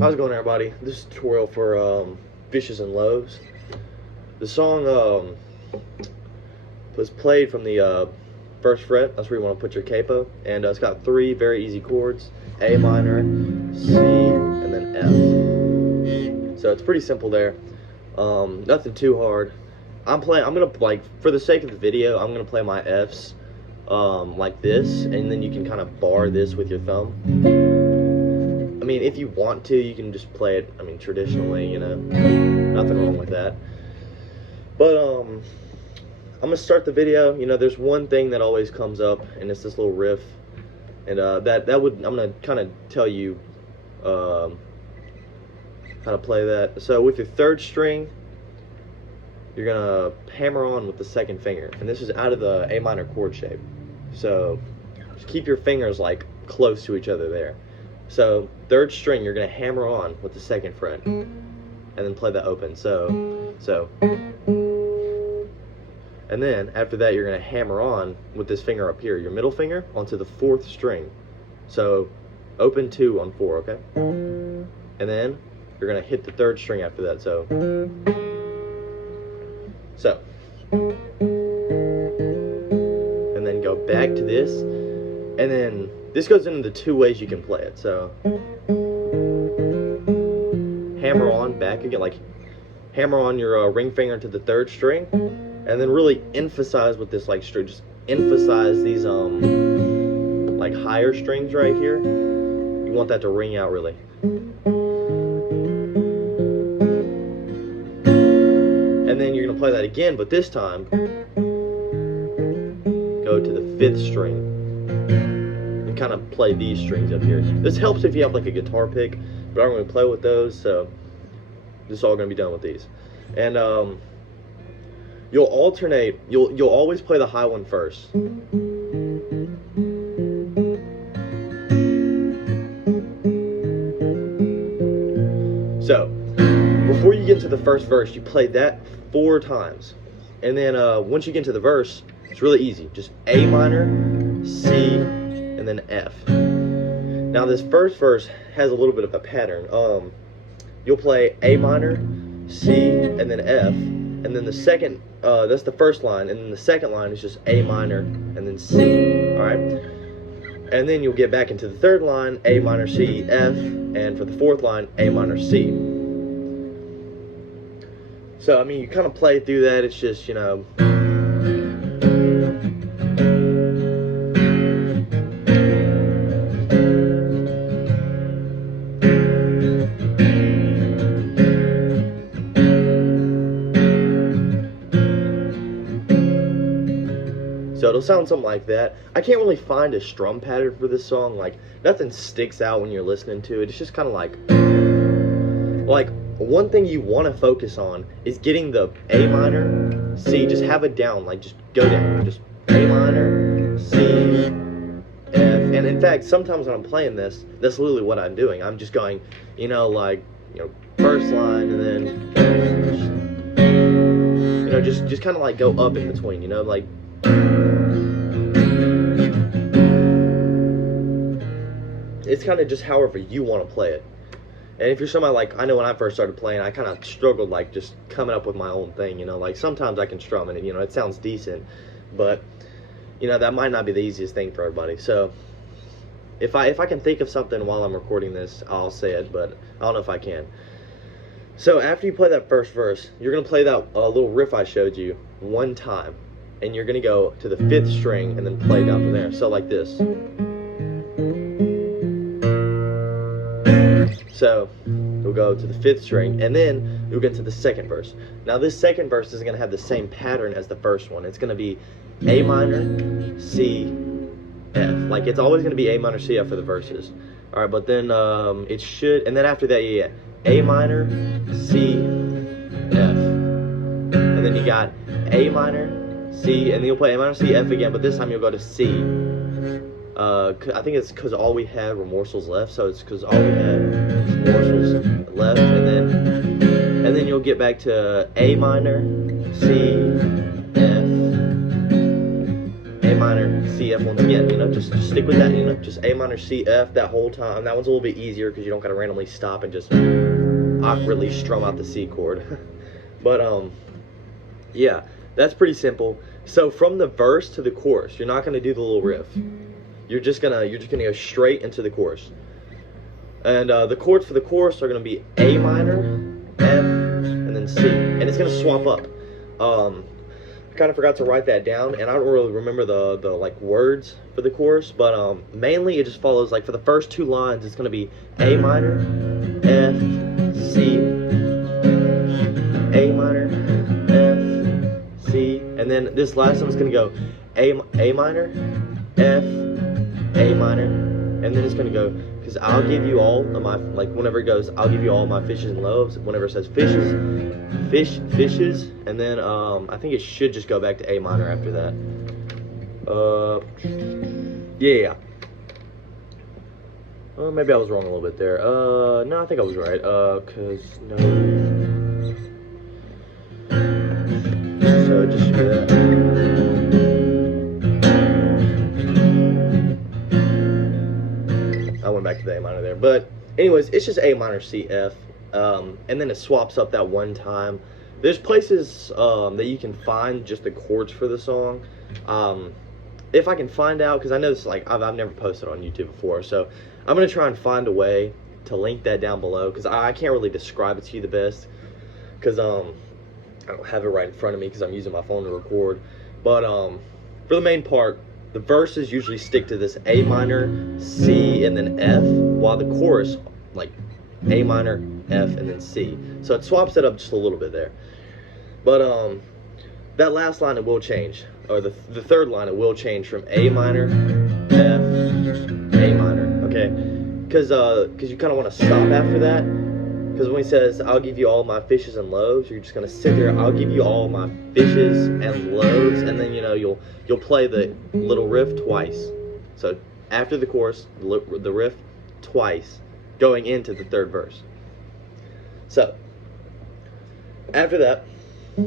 How's it going, everybody? This is a tutorial for Fishes and Loaves. The song was played from the first fret. That's where you want to put your capo. And it's got three very easy chords: A minor, C, and then F. So it's pretty simple there. Nothing too hard. I'm gonna, like, for the sake of the video, I'm gonna play my Fs like this, and then you can kind of bar this with your thumb. I mean, if you want to, you can just play it, I mean, traditionally, you know, nothing wrong with that. But, I'm gonna start the video. You know, there's one thing that always comes up, and it's this little riff, and I'm gonna kind of tell you how to play that. So with your third string, you're gonna hammer on with the second finger, and this is out of the A minor chord shape. So just keep your fingers like close to each other there. So third string, you're gonna hammer on with the second fret, and then play that open. So, and then after that, you're gonna hammer on with this finger up here, your middle finger, onto the fourth string. So open 2 on 4, okay? And then you're gonna hit the third string after that. So, and then go back to this, and then this goes into the two ways you can play it. So hammer on back again, like hammer on your ring finger to the third string, and then really emphasize with this like string. Just emphasize these like higher strings right here. You want that to ring out really. And then you're gonna play that again, but this time go to the fifth string. Kind of play these strings up here. This helps if you have like a guitar pick, but I'm going to play with those, so this is all going to be done with these. And you'll alternate. You'll always play the high one first. So before you get to the first verse, you play that 4 times, and then once you get to the verse, it's really easy. Just A minor, C, and then F. Now this first verse has a little bit of a pattern. You'll play A minor, C, and then F, and then the second, that's the first line, and then the second line is just A minor and then C. All right, and then you'll get back into the third line, A minor, C, F, and for the fourth line, A minor, C. So I mean, you kind of play through that. It's just, you know. So it'll sound something like that. I can't really find a strum pattern for this song. Like, nothing sticks out when you're listening to it. It's just kind of like one thing you want to focus on is getting the A minor, C. Just have it down, like just go down. Just A minor, C, F. And in fact, sometimes when I'm playing this, that's literally what I'm doing. I'm just going, you know, like, you know, first line and then, you know, just kind of like go up in between, you know, like. It's kind of just however you want to play it. And if you're somebody like, I know when I first started playing, I kind of struggled like just coming up with my own thing, you know, like sometimes I can strum and, you know, it sounds decent, but, you know, that might not be the easiest thing for everybody. So if I can think of something while I'm recording this, I'll say it, but I don't know if I can. So after you play that first verse, you're going to play that little riff I showed you one time, and you're going to go to the fifth string and then play down from there. So like this. So you'll go to the fifth string, and then you'll get to the second verse. Now this second verse isn't going to have the same pattern as the first one. It's going to be A minor, C, F. Like, it's always going to be A minor, C, F for the verses. All right, but then it should, and then after that, yeah, A minor, C, F. And then you got A minor, C, and then you'll play A minor, C, F again, but this time you'll go to C. I think it's because all we had were morsels left, so it's because all we had was morsels left, and then you'll get back to A minor, C, F, A A minor, C, F once again, you know, just stick with that, you know, just A minor, C, F that whole time. That one's a little bit easier because you don't gotta randomly stop and just awkwardly strum out the C chord. But yeah, that's pretty simple. So from the verse to the chorus, you're not gonna do the little riff. You're just gonna go straight into the chorus. And the chords for the chorus are gonna be A minor, F, and then C, and it's gonna swap up. I kind of forgot to write that down, and I don't really remember the like words for the chorus, but mainly it just follows, like for the first two lines, it's gonna be A minor, F, C, A minor, F, C, and then this last one is gonna go A minor, F, A minor, and then it's gonna go, because I'll give you all of my, like whenever it goes, I'll give you all my fishes and loaves, whenever it says fishes, fishes, and then I think it should just go back to A minor after that. Yeah. Maybe I was wrong a little bit there. No, I think I was right. Cause no. So it just should be that. I went back to the A minor there, but anyways, it's just A minor, C, F. And then it swaps up that one time. There's places that you can find just the chords for the song. If I can find out, because I know this, like I've never posted on YouTube before, so I'm gonna try and find a way to link that down below, because I can't really describe it to you the best, because I don't have it right in front of me because I'm using my phone to record. But for the main part, the verses usually stick to this A minor, C, and then F, while the chorus, like A minor, F, and then C. So it swaps it up just a little bit there. But that last line, it will change, or the third line, it will change from A minor, F, A minor, okay? Because you kind of want to stop after that. Because when he says, I'll give you all my fishes and loaves, you're just going to sit there, I'll give you all my fishes and loaves, and then, you know, you'll play the little riff twice. So after the chorus, the riff twice, going into the third verse. So, after that, I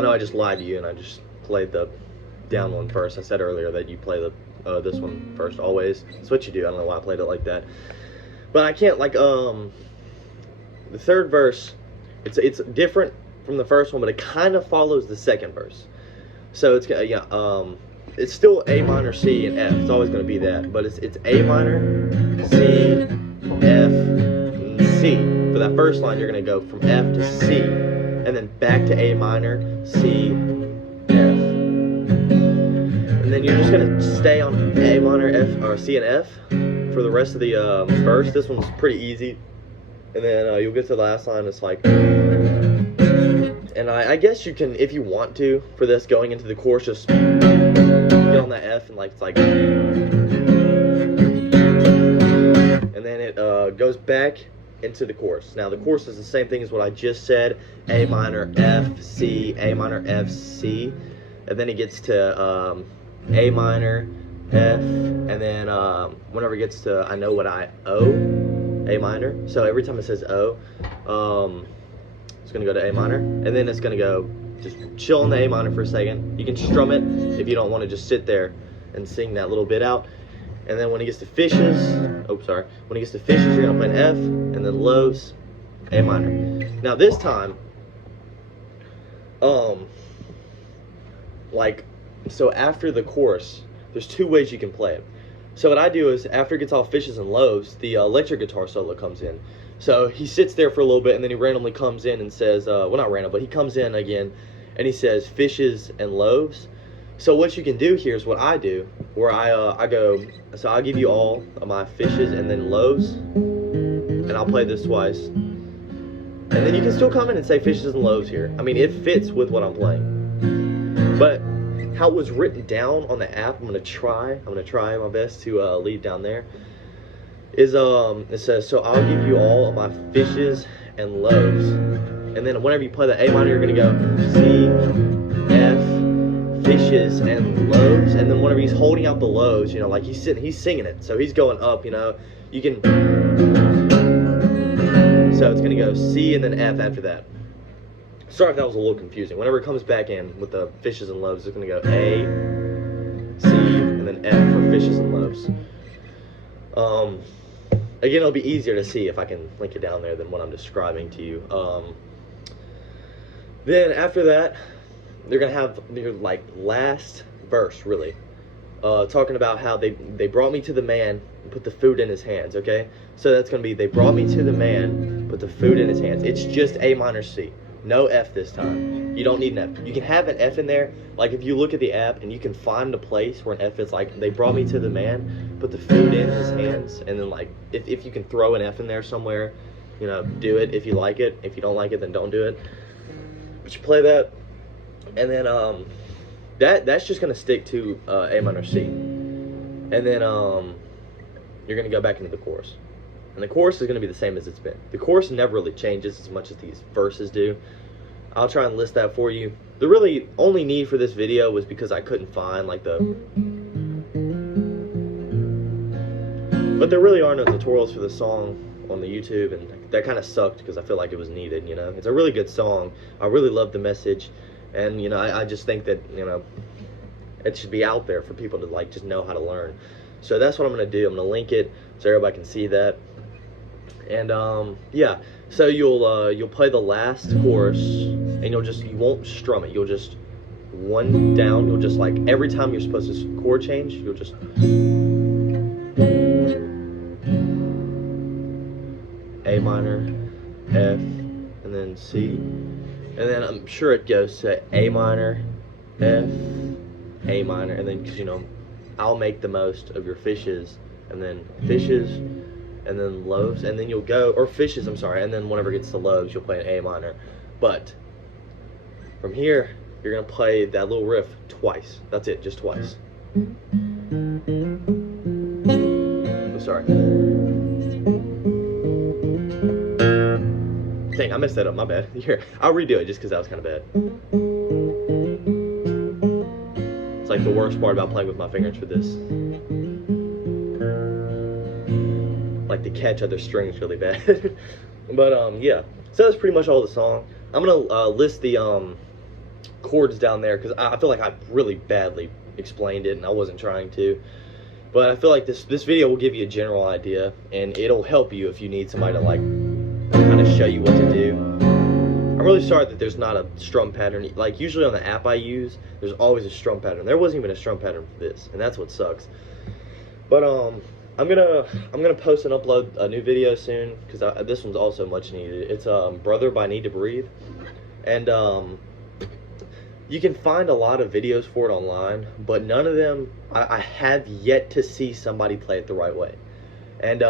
know I just lied to you and I just played the down one first. I said earlier that you play the this one first always. That's what you do. I don't know why I played it like that. But I can't, like, the third verse, it's different from the first one, but it kind of follows the second verse. So it's it's still A minor, C, and F. It's always going to be that, but it's A minor, C, F, and C. For that first line, you're going to go from F to C, and then back to A minor, C, F, and then you're just going to stay on A minor, F, or C, and F for the rest of the verse. This one's pretty easy, and then you'll get to the last line. It's like. And I guess you can, if you want to, for this going into the chorus, just get on that F and it's like, and then it goes back into the chorus. Now the chorus is the same thing as what I just said: A minor, F, C, A minor, F, C, and then it gets to A minor, F, and then whenever it gets to I know what I owe, A minor. So every time it says O, it's going to go to A minor, and then it's going to go, just chill on the A minor for a second. You can strum it if you don't want to just sit there and sing that little bit out. And then when it gets to fishes, when it gets to fishes, you're going to play an F, and then loaves, A minor. Now this time, so after the chorus, there's two ways you can play it. So what I do is, after it gets all fishes and loaves, the electric guitar solo comes in. So he sits there for a little bit, and then he randomly comes in and says, well, not random, but he comes in again, and he says fishes and loaves. So what you can do here is what I do, where I go, so I'll give you all of my fishes and then loaves, and I'll play this twice. And then you can still come in and say fishes and loaves here. I mean, it fits with what I'm playing. But how it was written down on the app, I'm gonna try my best to leave down there. Is it says, so I'll give you all of my fishes and loaves, and then whenever you play the A minor, you're gonna go C, F, fishes and loaves, and then whenever he's holding out the loaves, you know, like he's singing it, so he's going up, you know, you can So it's going to go C and then F after that. Sorry if that was a little confusing. Whenever it comes back in with the fishes and loaves, it's going to go A, C, and then F for fishes and loaves. Again, it'll be easier to see if I can link it down there than what I'm describing to you. Then after that, they're going to have their like last verse, really, talking about how they brought me to the man and put the food in his hands, okay? So that's going to be, they brought me to the man, put the food in his hands. It's just A minor C. No F this time. You don't need an F. You can have an F in there. Like if you look at the app and you can find a place where an F is like, they brought me to the man, put the food in his hands, and then like, if you can throw an F in there somewhere, you know, do it if you like it. If you don't like it, then don't do it. But you play that, and then that's just gonna stick to A minor C. And then you're gonna go back into the chorus. And the chorus is going to be the same as it's been. The chorus never really changes as much as these verses do. I'll try and list that for you. The really only need for this video was because I couldn't find like the... But there really are no tutorials for the song on the YouTube, and that kind of sucked because I feel like it was needed, you know. It's a really good song. I really love the message, and, you know, I just think that, you know, it should be out there for people to, like, just know how to learn. So that's what I'm going to do. I'm going to link it so everybody can see that. And yeah, so you'll play the last chorus, and you won't strum it. You'll just one down. You'll just, like, every time you're supposed to chord change, you'll just A minor, F, and then C, and then I'm sure it goes to A minor, F, A minor, and then, because, you know, I'll make the most of your fishes, and then fishes, and then loaves, and then you'll go, or fishes, I'm sorry, and then whenever it gets to loaves, you'll play an A minor. But from here, you're going to play that little riff twice. That's it, just twice. Oh, sorry. Dang, I messed that up, my bad. Here, I'll redo it just because that was kind of bad. It's like the worst part about playing with my fingers for this. Like to catch other strings really bad. But yeah, so that's pretty much all the song. I'm gonna list the chords down there because I feel like I really badly explained it and I wasn't trying to. But I feel like this video will give you a general idea, and it'll help you if you need somebody to like kind of show you what to do. I'm really sorry that there's not a strum pattern. Like usually on the app I use, there's always a strum pattern. There wasn't even a strum pattern for this, and that's what sucks. But I'm gonna post and upload a new video soon because this one's also much needed. It's Brother by Need to Breathe, and you can find a lot of videos for it online, but none of them I have yet to see somebody play it the right way. And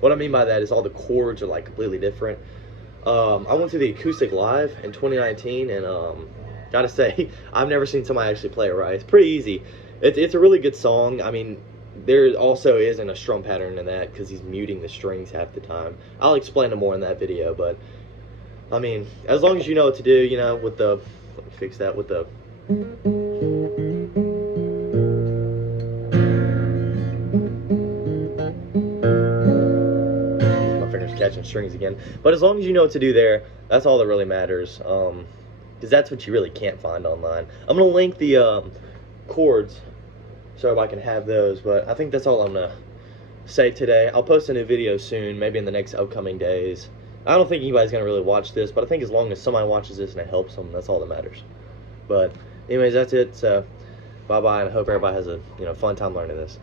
what I mean by that is all the chords are like completely different. I went to the acoustic live in 2019, and gotta say I've never seen somebody actually play it right. It's pretty easy. It's a really good song. I mean, there also isn't a strum pattern in that because he's muting the strings half the time. I'll explain it more in that video, but I mean, as long as you know what to do, you know, with the, let me fix that, with the my fingers catching strings again. But as long as you know what to do there, that's all that really matters, because that's what you really can't find online. I'm gonna link the chords so everybody can have those, but I think that's all I'm gonna say today. I'll post a new video soon, maybe in the next upcoming days. I don't think anybody's gonna really watch this, but I think as long as somebody watches this and it helps them, that's all that matters. But anyways, that's it. So bye bye, and I hope everybody has a fun time learning this.